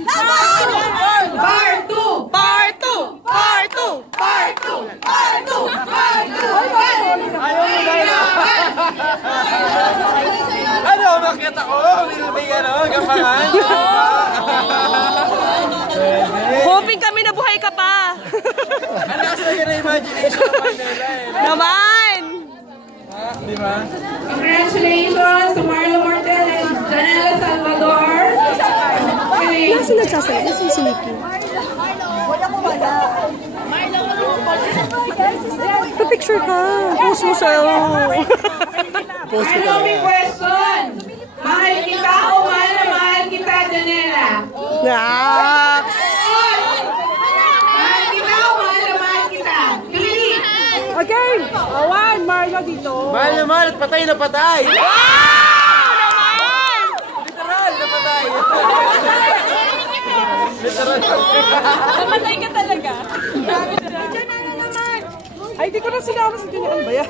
Part 2! Part 2! Part 2! Part 2! Part 2! Part 2! Ayaw mo na. Ano, umakyat ako? May ano, gapangan? Hoping kami na buhay ka pa. Ang lakas na na imagination ng Manila eh. Naman! Di ba? Congratulations to Marlo Mortel and Janela Salvador. Nasaan nagsasalit? Nasaan si Nikki? Pa-picture ka. Post mo sa'yo. Post mo ka. Question. Mahal kita o mahal na mahal kita, Janela? Nax! Mahal kita o mahal na mahal kita? Pili! Okay. Awan, Marlo dito. Mahal na mahal at patay na patay. Naman! Literal na patay. Literal. Namatay ka talaga. Ay, di ko na sinama sa Janela. Ano ba yan?